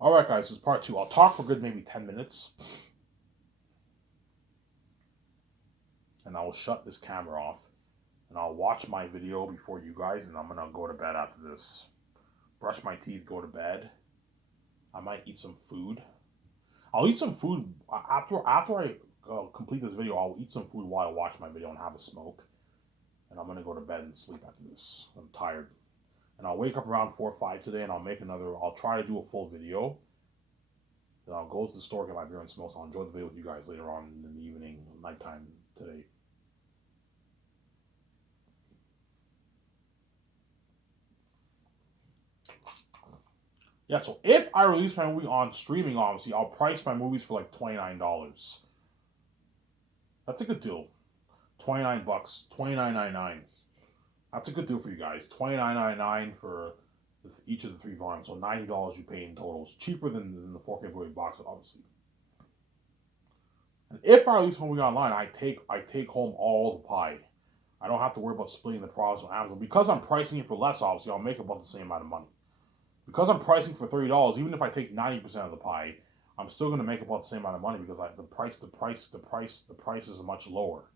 Alright, guys, this is part two. I'll talk for good maybe 10 minutes, and I will shut this camera off, and I'll watch my video before you guys, and I'm gonna go to bed after this. Brush my teeth, go to bed. I might eat some food. I'll eat some food after I complete this video. I'll eat some food while I watch my video and have a smoke, and I'm gonna go to bed and sleep after this. I'm tired, and I'll wake up around 4 or 5 today, and I'll make another. I'll try to do a full video. Then I'll go to the store, get my beer and smokes. I'll enjoy the video with you guys later on in the evening, nighttime today. Yeah, so if I release my movie on streaming, obviously, I'll price my movies for like $29. That's a good deal. $29, $29.99. That's a good deal for you guys. $29.99 for each of the three volumes. So $90 you pay in total. It's cheaper than the 4K Blu-ray box, obviously. And if I release my movie online, I take home all the pie. I don't have to worry about splitting the profits on Amazon because I'm pricing it for less. Obviously, I'll make about the same amount of money. Because I'm pricing for $30, even if I take 90% of the pie, I'm still going to make about the same amount of money because the price is much lower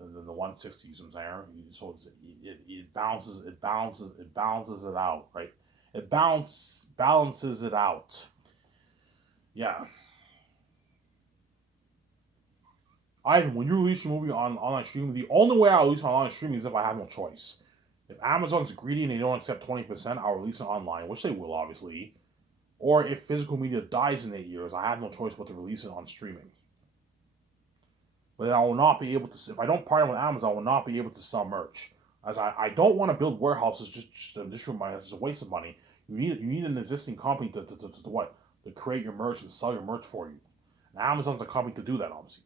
than the 160s. You know what I'm saying? So it balances it out, right? Balances it out. Yeah. Ivan, when you release your movie on online streaming, the only way I'll release it on online streaming is if I have no choice. If Amazon's greedy and they don't accept 20%, I'll release it online, which they will, obviously. Or if physical media dies in 8 years, I have no choice but to release it on streaming. But I will not be able to, if I don't partner with Amazon, I will not be able to sell merch. As I don't want to build warehouses just for money. It's just a waste of money. You need an existing company to what? To create your merch and sell your merch for you. And Amazon's a company to do that, obviously.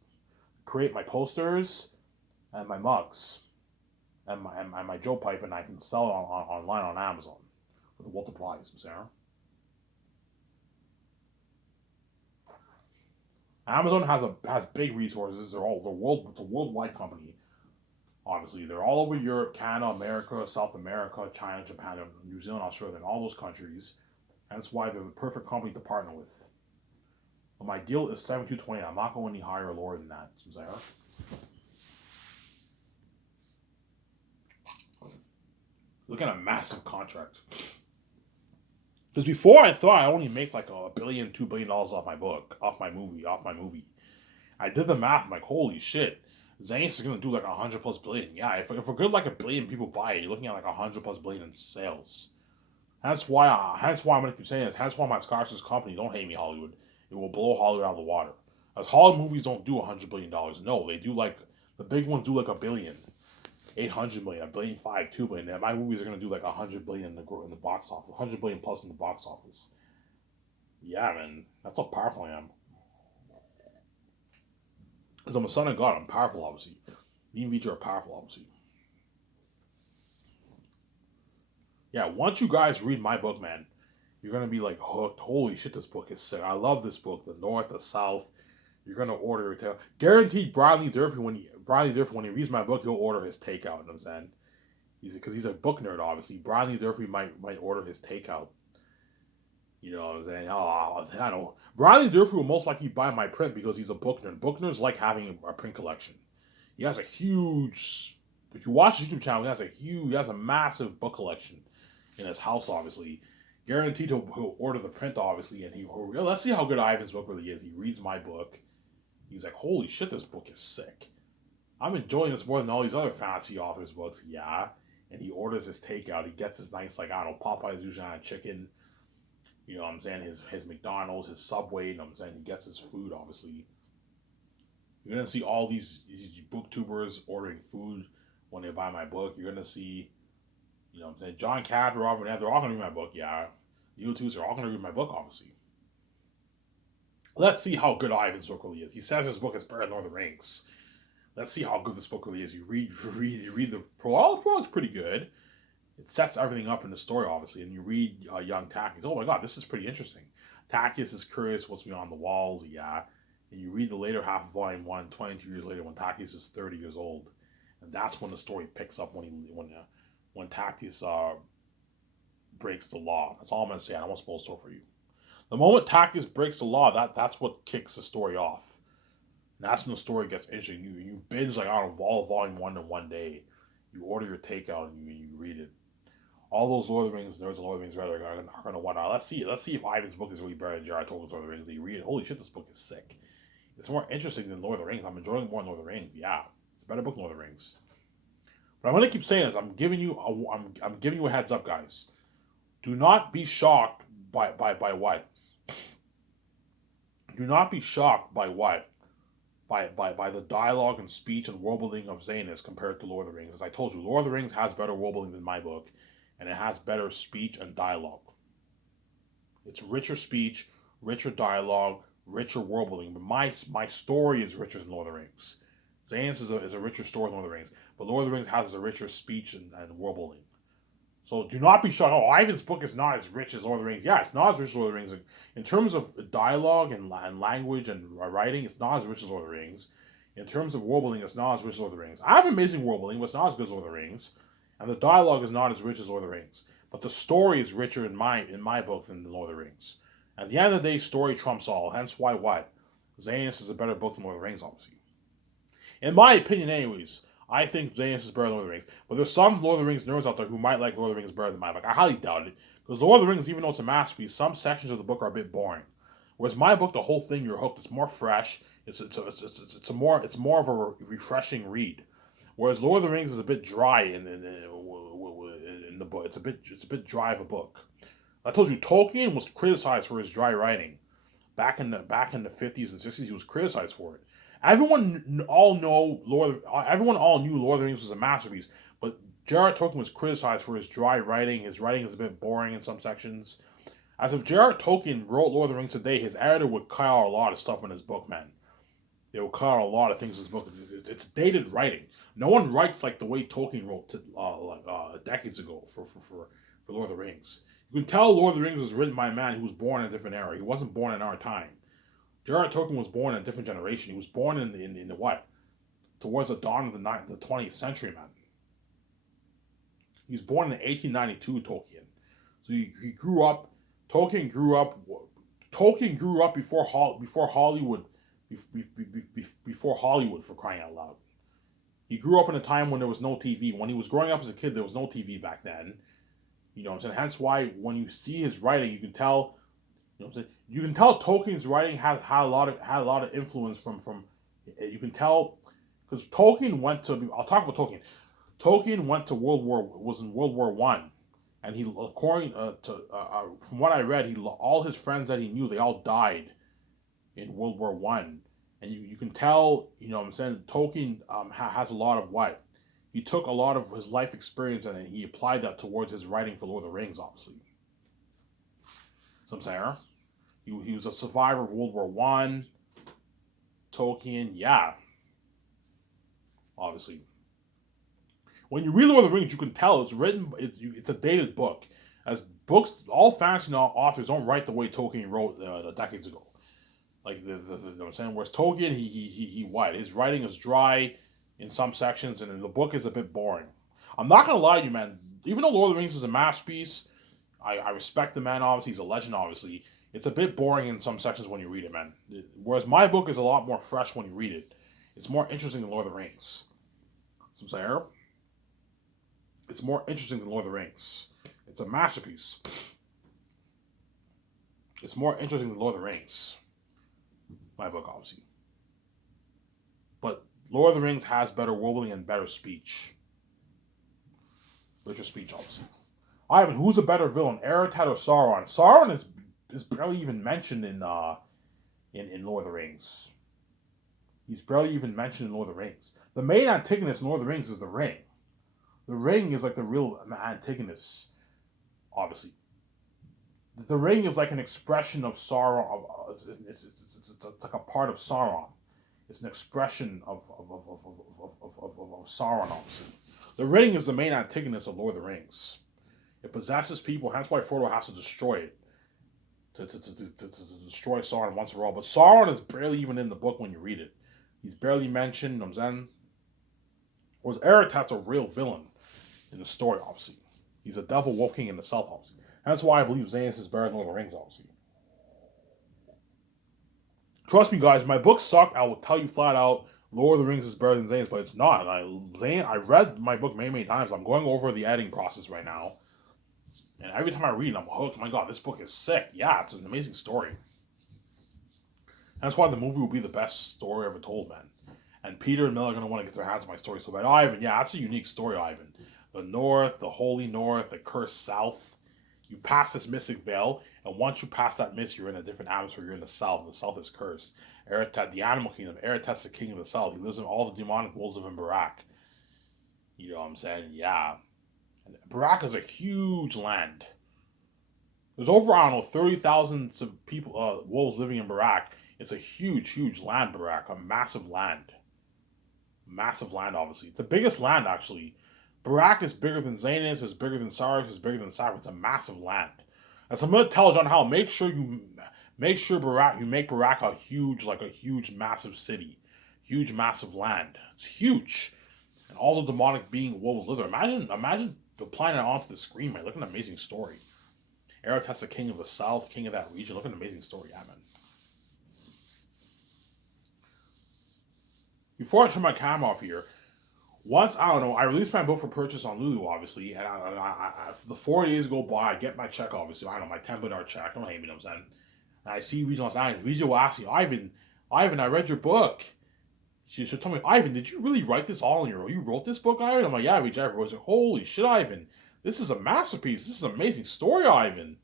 Create my posters and my mugs and my Joe Pipe, and I can sell it online on Amazon for the multipliers, Sarah. Amazon has big resources. It's a worldwide company. Obviously, they're all over Europe, Canada, America, South America, China, Japan, New Zealand, Australia, and all those countries. That's why they're the perfect company to partner with. But my deal is 7220. I'm not going any higher or lower than that, Sarah. Look at a massive contract. Because before I thought I only make like a billion, $2 billion off my book, off my movie. I did the math. I'm like, holy shit, Zangief is gonna do like 100 plus billion. Yeah, if a good like a billion people buy it, you're looking at like 100 plus billion in sales. Hence why I'm gonna keep saying this. Hence why my Scorsese company, don't hate me, Hollywood. It will blow Hollywood out of the water. As Hollywood movies don't do $100 billion. No, they do like the big ones do like a billion, 800 million, a billion five, 2 billion. And my movies are gonna do like 100 billion in the box office, 100 billion plus in the box office. Yeah, man, that's how powerful I am. Because I'm a son of God, I'm powerful, obviously. Me and Vijay are powerful, obviously. Yeah, once you guys read my book, man, you're gonna be like hooked. Holy shit, this book is sick. I love this book. The North, the South. You're gonna order it. Guaranteed, Bradley Durfee when he reads my book, he'll order his takeout. You know what I'm saying? He's a book nerd, obviously. Bradley Durfee might order his takeout. You know what I'm saying? Oh, I know. Bradley Durfee will most likely buy my print because he's a book nerd. Book nerds like having a print collection. He has a huge. If you watch his YouTube channel, he has a massive book collection in his house. Obviously, guaranteed he'll order the print. Obviously, and let's see how good Ivan's book really is. He reads my book. He's like, holy shit, this book is sick. I'm enjoying this more than all these other fantasy authors' books. Yeah, and he orders his takeout. He gets his nice like I don't know Popeye's usually on chicken. You know what I'm saying? His McDonald's, his Subway. You know what I'm saying? He gets his food. Obviously, you're gonna see all these booktubers ordering food when they buy my book. You're gonna see, you know what I'm saying, John Cat, Robert Ed, they're all gonna read my book, yeah. You two are all gonna read my book, obviously. Let's see how good Ivan's book really is. He says his book is better than Lord of the Rings. Let's see how good this book really is. You read the prologue. The prologue's pretty good. It sets everything up in the story, obviously, and you read young Tachyon. Oh my god, this is pretty interesting. Tachyon is curious what's beyond the walls, yeah. And you read the later half of volume one, 22 years later, when Tachyon is 30 years old, and that's when the story picks up when Tachyon breaks the law. That's all I'm gonna say. I don't want to spoil the story for you. The moment Takis breaks the law, that's what kicks the story off. And that's when the story gets interesting. You binge like out of all volume 1 in one day. You order your takeout and you read it. All those Lord of the Rings nerds and Lord of the Rings read are gonna wonder. Let's see if Ivan's book is really better than J.R.R. Tolkien's Lord of the Rings. You read it. Holy shit, this book is sick. It's more interesting than Lord of the Rings. I'm enjoying more than Lord of the Rings. Yeah, it's a better book than Lord of the Rings. But I'm gonna keep saying this. I'm giving you a heads up, guys. Do not be shocked by what. Do not be shocked by what by the dialogue and speech and world building of Zanus compared to Lord of the Rings. As I told you, Lord of the Rings has better world building than my book, and it has better speech and dialogue. It's richer speech, richer dialogue, richer world building. But my story is richer than Lord of the Rings. Zanus is a richer story than Lord of the Rings, but Lord of the Rings has a richer speech and world building. So do not be shocked. Oh, Ivan's book is not as rich as Lord of the Rings. Yeah, it's not as rich as Lord of the Rings. In terms of dialogue and language and writing, it's not as rich as Lord of the Rings. In terms of world building, it's not as rich as Lord of the Rings. I have amazing world building, but it's not as good as Lord of the Rings. And the dialogue is not as rich as Lord of the Rings. But the story is richer in my book than Lord of the Rings. At the end of the day, story trumps all. Hence why what? Zanus is a better book than Lord of the Rings, obviously. In my opinion, anyways, I think Zanus is better than Lord of the Rings. But there's some Lord of the Rings nerds out there who might like Lord of the Rings better than my book. I highly doubt it. Because Lord of the Rings, even though it's a masterpiece, some sections of the book are a bit boring. Whereas my book, the whole thing, you're hooked. It's more fresh. It's more of a refreshing read. Whereas Lord of the Rings is a bit dry in the book. It's a bit dry of a book. I told you Tolkien was criticized for his dry writing. Back in the 50s and 60s, he was criticized for it. Everyone all knew Lord of the Rings was a masterpiece, but J.R.R. Tolkien was criticized for his dry writing. His writing is a bit boring in some sections. As if J.R.R. Tolkien wrote Lord of the Rings today, his editor would cut out a lot of stuff in his book, man. They will cut out a lot of things in his book. It's dated writing. No one writes like the way Tolkien wrote decades ago for Lord of the Rings. You can tell Lord of the Rings was written by a man who was born in a different era. He wasn't born in our time. J.R.R. Tolkien was born in a different generation. He was born in the what? Towards the dawn of the 20th century, man. He was born in 1892, Tolkien. So he grew up. Tolkien grew up. Tolkien grew up before Hollywood, before Hollywood, for crying out loud. He grew up in a time when there was no TV. When he was growing up as a kid, there was no TV back then. You know what I'm saying? Hence why when you see his writing, you can tell. You know what I'm saying? You can tell Tolkien's writing had a lot of influence from. You can tell because Tolkien went to. I'll talk about Tolkien. Tolkien went to was in World War One, and he, according from what I read, all his friends that he knew, they all died in World War One, and you can tell, you know what I'm saying, Tolkien has a lot of what he took a lot of his life experience and he applied that towards his writing for Lord of the Rings, obviously. So I'm saying, he was a survivor of World War One. Tolkien, yeah, obviously. When you read Lord of the Rings, you can tell it's written. It's a dated book. As books, all fantasy authors don't write the way Tolkien wrote decades ago. Like you know what I'm saying. Whereas Tolkien, he what his writing is dry in some sections, and the book is a bit boring. I'm not gonna lie to you, man. Even though Lord of the Rings is a masterpiece, I respect the man. Obviously, he's a legend. Obviously, it's a bit boring in some sections when you read it, man. Whereas my book is a lot more fresh when you read it. It's more interesting than Lord of the Rings. So I'm saying. It's more interesting than Lord of the Rings. It's a masterpiece. It's more interesting than Lord of the Rings. My book, obviously. But Lord of the Rings has better worldbuilding and better speech. Richer speech, obviously. Ivan, who's a better villain, Eretad or Sauron? Sauron is barely even mentioned in Lord of the Rings. He's barely even mentioned in Lord of the Rings. The main antagonist in Lord of the Rings is the Ring. The Ring is like the real antagonist, obviously. The Ring is like an expression of Sauron. It's like a part of Sauron. It's an expression of Sauron, obviously. The Ring is the main antagonist of Lord of the Rings. It possesses people, hence why Frodo has to destroy it. To destroy Sauron once and for all. But Sauron is barely even in the book when you read it. He's barely mentioned, you know what I'm saying? Whereas Eretad's a real villain in the story, obviously. He's a devil wolf king in the south, obviously. That's why I believe Zanus is better than Lord of the Rings, obviously. Trust me, guys, my book sucked. I will tell you flat out, Lord of the Rings is better than Zane's, but it's not. I read my book many, many times. I'm going over the editing process right now. And every time I read it, I'm hooked. My God, this book is sick. Yeah, it's an amazing story. That's why the movie will be the best story ever told, man. And Peter and Mel are going to want to get their hands on my story so bad. Ivan, yeah, that's a unique story, Ivan. The North, the Holy North, the Cursed South. You pass this mystic veil, and once you pass that mist, you're in a different atmosphere. You're in the South. The South is cursed. Eretat, the animal kingdom. Eretat's the king of the South. He lives in all the demonic wolves of Barak. You know what I'm saying? Yeah. And Barak is a huge land. There's over, I don't know, 30,000 people, wolves living in Barak. It's a huge, huge land, Barak. A massive land. Massive land, obviously. It's the biggest land, actually. Barak is bigger than Zanus, is bigger than Cyrus, is bigger than Cyrus. It's a massive land. And so I'm gonna tell John how make sure Barak you make Barak a huge, massive city, huge, massive land. It's huge, and all the demonic being wolves live there. Imagine applying it onto the screen, man. Look at an amazing story. Eretas, the king of the South, king of that region. Look at an amazing story, yeah, man. Before I turn my camera off here, once, I don't know, I released my book for purchase on Lulu, obviously, and the 4 days go by, I get my check, obviously, I don't know, my $10 check, don't hate me, you know what I'm saying? And I see Regional Science, Regional will ask me, Ivan, I read your book. She told me, Ivan, did you really write this all on your own? You wrote this book, Ivan? I'm like, yeah, I wrote it. Holy shit, Ivan, this is a masterpiece, this is an amazing story, Ivan.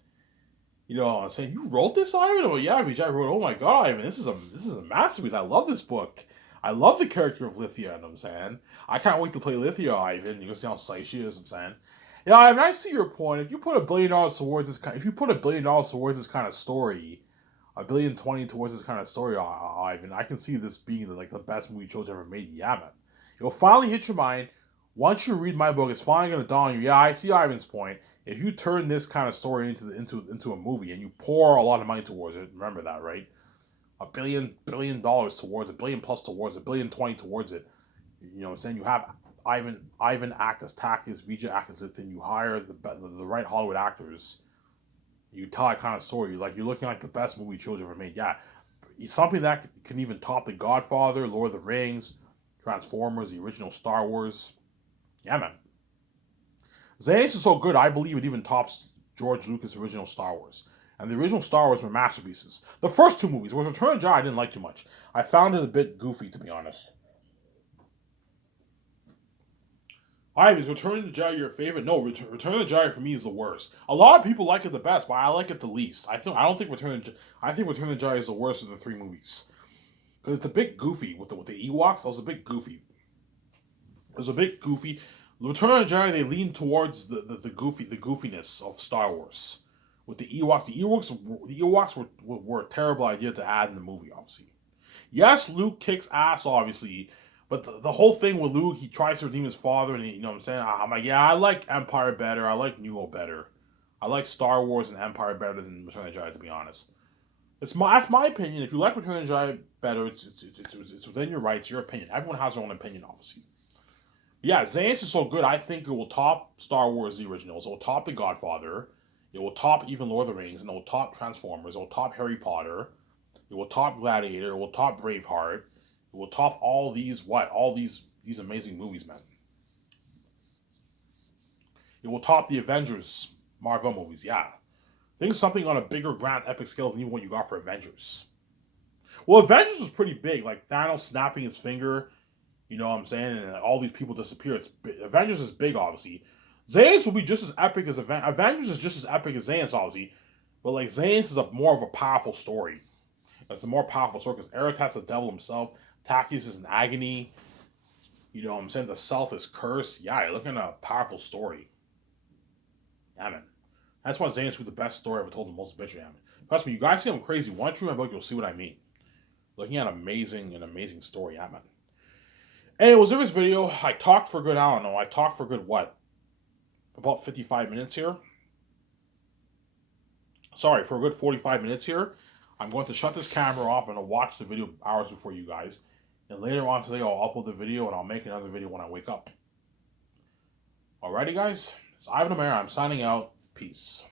You know, I'm saying, you wrote this, Ivan? Oh yeah, I wrote. Oh my God, Ivan, this is a masterpiece. I love this book. I love the character of Lithia. You know what I'm saying, I can't wait to play Lithia, Ivan. You can see how psyched she is. I'm saying, yeah, Ivan, I see your point. If you put $1 billion towards this kind, if you put $1 billion towards this kind of story, 1,020,000,000 towards this kind of story, Ivan, I can see this being the best movie Joe's ever made. Yeah, man, it'll finally hit your mind. Once you read my book, it's finally gonna dawn on you. Yeah, I see Ivan's point. If you turn this kind of story into a movie and you pour a lot of money towards it, remember that, right? $1 billion towards it, billion plus towards it, 1,020,000,000 towards it. You know what I'm saying? You have Ivan act as Tactics, Vijay act as it, then you hire the right Hollywood actors. You tell that kind of story. You're looking like the best movie children ever made. Yeah, something that can even top The Godfather, Lord of the Rings, Transformers, the original Star Wars. Yeah, man. Zanus is so good, I believe it even tops George Lucas' original Star Wars. And the original Star Wars were masterpieces. The first two movies, was Return of the Jedi, I didn't like too much. I found it a bit goofy, to be honest. Alright, is Return of the Jedi your favorite? No, Return of the Jedi for me is the worst. A lot of people like it the best, but I like it the least. I think Return of the Jedi is the worst of the three movies. Because it's a bit goofy with the Ewoks. It was a bit goofy. It was a bit goofy. Return of the Jedi, they lean towards the goofiness of Star Wars. With the Ewoks, the Ewoks were a terrible idea to add in the movie, obviously. Yes, Luke kicks ass, obviously, but the whole thing with Luke, he tries to redeem his father, and you know what I'm saying? I'm like, yeah, I like Empire better. I like New Hope better. I like Star Wars and Empire better than Return of the Jedi, to be honest. That's my opinion. If you like Return of the Jedi better, it's within your rights, your opinion. Everyone has their own opinion, obviously. Yeah, Zanus is so good. I think it will top Star Wars the originals. It will top The Godfather. It will top even Lord of the Rings, and it will top Transformers. It will top Harry Potter. It will top Gladiator. It will top Braveheart. It will top all these these amazing movies, man. It will top the Avengers Marvel movies. Yeah, think something on a bigger, grand, epic scale than even what you got for Avengers. Well, Avengers was pretty big, like Thanos snapping his finger. You know what I'm saying? And all these people disappear. Avengers is big, obviously. Zanus will be just as epic as Avengers is just as epic as Zanus, obviously. But Zanus is more of a powerful story. It's a more powerful story because Eretas the devil himself. Tachys is in agony. You know what I'm saying? The South is cursed. Yeah, you're looking at a powerful story. Yeah, man. That's why Zanus was the best story ever told in most adventure. Yeah, man. Trust me, you guys see I'm crazy. Once you read my book, you'll see what I mean. Looking at an amazing story. Yeah, man. Anyways, in this video, I talked for good, I don't know, I talked for good what? About 55 minutes here? Sorry, for a good 45 minutes here. I'm going to shut this camera off and I'll watch the video hours before you guys. And later on today, I'll upload the video and I'll make another video when I wake up. Alrighty, guys? It's Ivan Amara. I'm signing out. Peace.